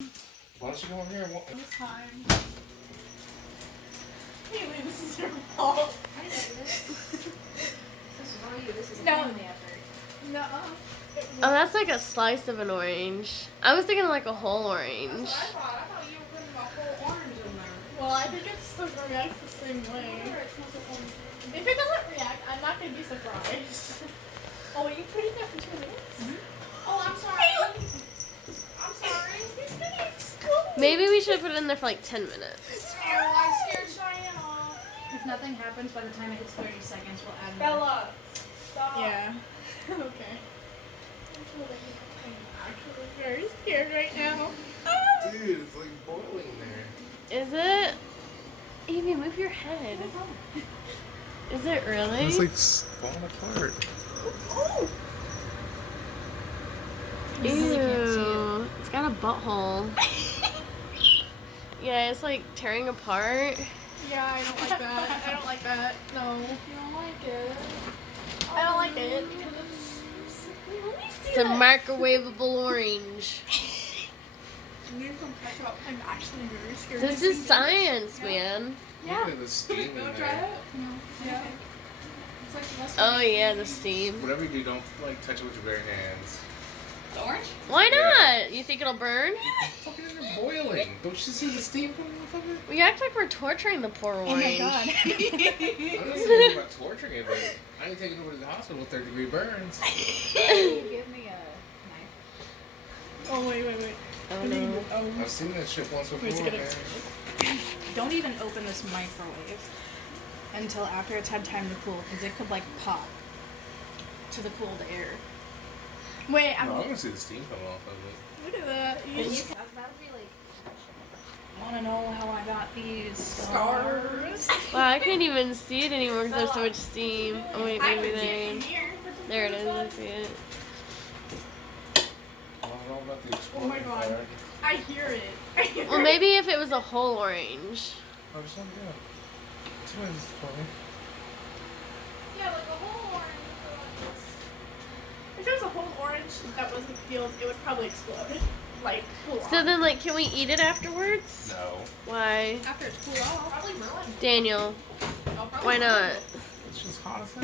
Why don't you go over here and walk? This time. Haley, this is your fault. I didn't do this. This is all you. This is a No. family effort. No. Oh, that's like a slice of an orange. I was thinking like a whole orange. That's what I thought. I thought you were putting a whole orange in there. Well, I think it's still gonna react the same way. If it doesn't react, I'm not gonna be surprised. Oh, are you putting that for 2 minutes? Mm-hmm. Oh, I'm sorry. I'm sorry. It's gonna explode. Maybe we should have put it in there for like 10 minutes. Oh, I scared Cheyenne off. If nothing happens by the time it hits 30 seconds, we'll add more. Bella, stop. Yeah. Okay. I'm actually very scared right now. Dude, it's like boiling there. Is it? Evie, move your head. Is it really? It's like falling apart. Oh! Ew. It's got a butthole. Yeah, it's like tearing apart. Yeah, I don't like that. I don't like that. No. You don't like it. I don't like it. Let me see It's a that. microwaveable orange. I'm actually very scared. This is science, man. Yeah. Look at the steam in Wanna there. try it? No. Yeah. It's like less Oh yeah, the steam. Whatever you do, don't like touch it with your bare hands. The orange? Why Yeah. not? You think it'll burn? It's fucking in there boiling. Don't you see the steam coming off of it? We act like we're torturing the poor orange. Oh my god. I'm not saying about torturing it, but I ain't taking it over to the hospital with 3rd-degree burns. Can you give me a knife? Oh wait. Oh no. I've seen that shit once before, Wait, is it gonna man. Don't even open this microwave until after it's had time to cool, because it could like pop to the cooled air. Wait, No, I'm gonna see the steam come off of it. look at that. That would be like Want to know how I got these Scars. Wow, I can't even see it anymore because there's so much steam. Oh wait, I maybe can see it there. from here. There it is. I see it. I don't know about the Oh my exploding god. part. I hear it. I hear Well, it. maybe if it was a whole orange. Oh, just let me go. 2 minutes is funny. yeah, like a whole orange. If it was a whole orange that wasn't peeled, it would probably explode. Like, full So on. then, like, can we eat it afterwards? No. Why? After it's cooled off. Probably ruined. Daniel, I'll probably why not? It's just hot as hell,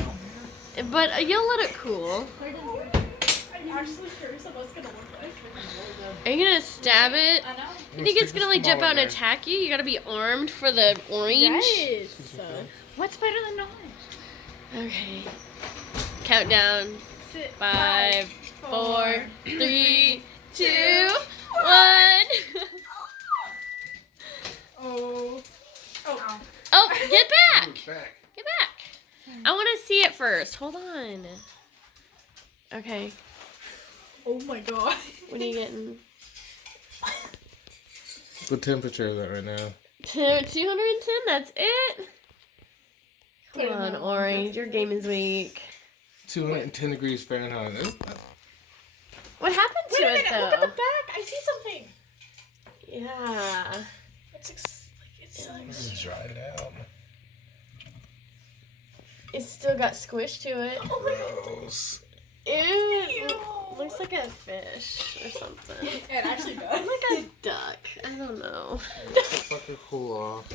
man. But you'll let it cool. I'm actually curious of what's gonna look like. Are you gonna stab it? I know. You think it's gonna like jump out and attack you? You gotta be armed for the orange. Yes. What's better than not? Okay. Countdown. Sit. 5, 4, 3, 2, 1. Oh. Oh. Oh, get back! Move back. Get back! I want to see it first. Hold on. Okay. Oh my god. What are you getting? What temperature is that right now? 210? That's it? Come on, Orange. Your game is weak. 210 degrees Fahrenheit. What happened to Wait a it, minute, though? look at the back. I see something. Yeah. This is dried out. It's still got squish to it. Oh my god. Gross. Ew. Ew. Looks like a fish or something. It actually does. Like a duck. I don't know. Fucking cool off.